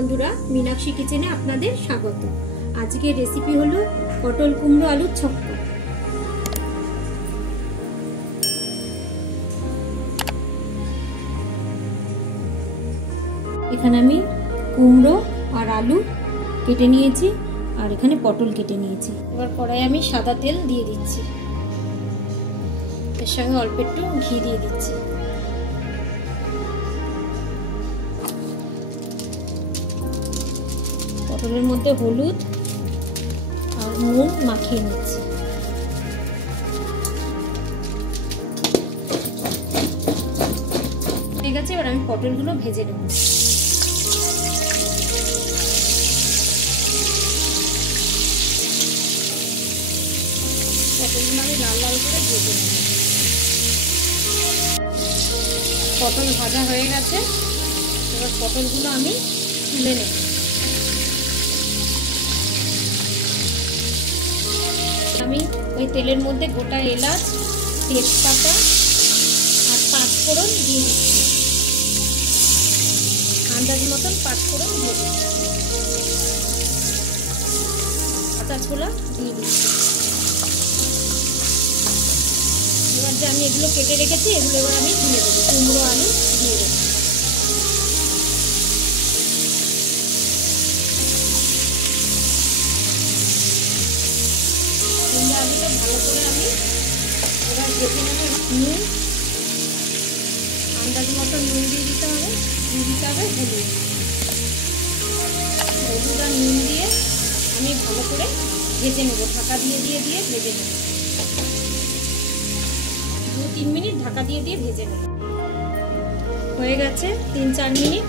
বন্ধুরা, মীনাক্ষী কিচেনে আপনাদের স্বাগত। আজকের রেসিপি হলো পটল কুমড়ো আলুর ছক্কা। এখানে আমি কুমড়ো আর আলু কেটে নিয়েছি আর এখানে পটল কেটে নিয়েছি। এবার কড়াইয়ে আমি সাদা তেল দিয়ে দিচ্ছি, এর সঙ্গে অল্প একটু ঘি দিয়ে দিচ্ছি। পটলের মধ্যে হলুদ আর নুন মাখিয়ে নিচ্ছি। ঠিক আছে, এবার আমি পটলগুলো ভেজে নেব। পটলগুলো আমি লাল লাল করে ভেজে নেব। পটল ভাজা হয়ে গেছে, এবার পটলগুলো আমি তুলে নেব। আমি ওই তেলের মধ্যে গোটা এলাচ, তেজপাতা আর পাঁচফোড়ন দিয়ে দিচ্ছি। আন্দাজ মতন পাঁচফোড়ন দিয়ে দিচ্ছি, কাঁচা ছোলা দিয়ে দিচ্ছি। এবার যে আমি এগুলো কেটে রেখেছি এগুলো এবার আমি দিয়ে দেবো। কুমড়ো আলু দিয়ে দেবো। আলুটা ভালো করে আমি এবার ভেজে নেব। নুন আন্দাজ মতো নুন দিয়ে দিতে হবে, হলুদ আর নুন দিয়ে আমি ভালো করে ভেজে নেব। ঢাকা দিয়ে ভেজে নেব। 2-3 মিনিট ঢাকা দিয়ে ভেজে নেব। হয়ে গেছে 3-4 মিনিট।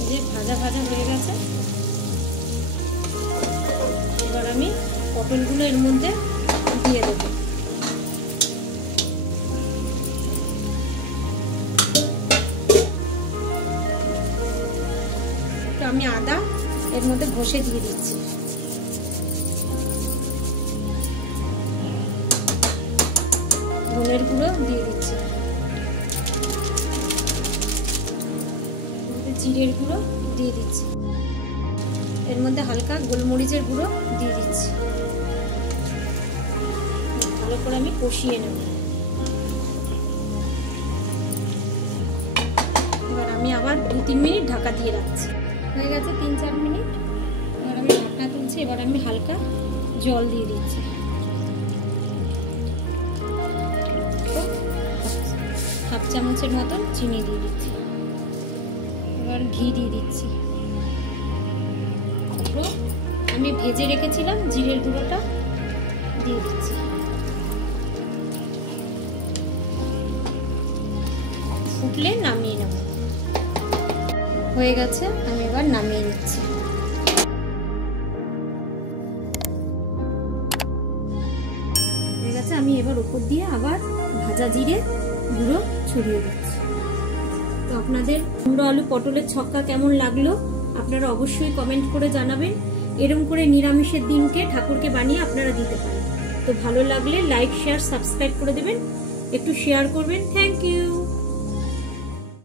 এই যে ভাজা ভাজা হয়ে গেছে। এবার আমি পটলগুলো এর মধ্যে দিয়ে দেবো। আমি আদা এর মধ্যে ঘষে দিয়ে দিচ্ছি। ধনের গুঁড়ো দিয়ে দিচ্ছি, জিরের গুঁড়ো দিয়ে দিচ্ছি, এর মধ্যে হালকা গোলমরিচের গুঁড়ো দিয়ে দিচ্ছি। ভালো করে আমি কষিয়ে নেব। এবার আমি আবার 2-3 মিনিট ঢাকা দিয়ে রাখছি। হয়ে গেছে 3-4 মিনিট। এবার আমি ঢাকনা তুলছি। এবার আমি হালকা জল দিয়ে দিচ্ছি। হাফ চামচের মতন চিনি দিয়ে দিচ্ছি। এবার ঘি দিয়ে দিচ্ছি। আমি ভেজে রেখেছিলাম জিরের গুঁড়োটা দিয়ে দিচ্ছি। ফুটলে নামিয়ে নেব। হয়ে গেছে, আমি এবার নামিয়ে নিচ্ছি। হয়ে গেছে, আমি এবার উপর দিয়ে আবার ভাজা জিরে গুঁড়ো ছড়িয়ে দিচ্ছি। তো আপনাদের কুমড়ো আলু পটলের ছক্কা কেমন লাগলো আপনারা অবশ্যই কমেন্ট করে জানাবেন। এরকম করে নিরামিষের দিনকে ঠাকুরকে বানিয়ে আপনারা দিতে পারেন। তো ভালো লাগলে লাইক, শেয়ার, সাবস্ক্রাইব করে দেবেন, একটু শেয়ার করবেন। Thank you.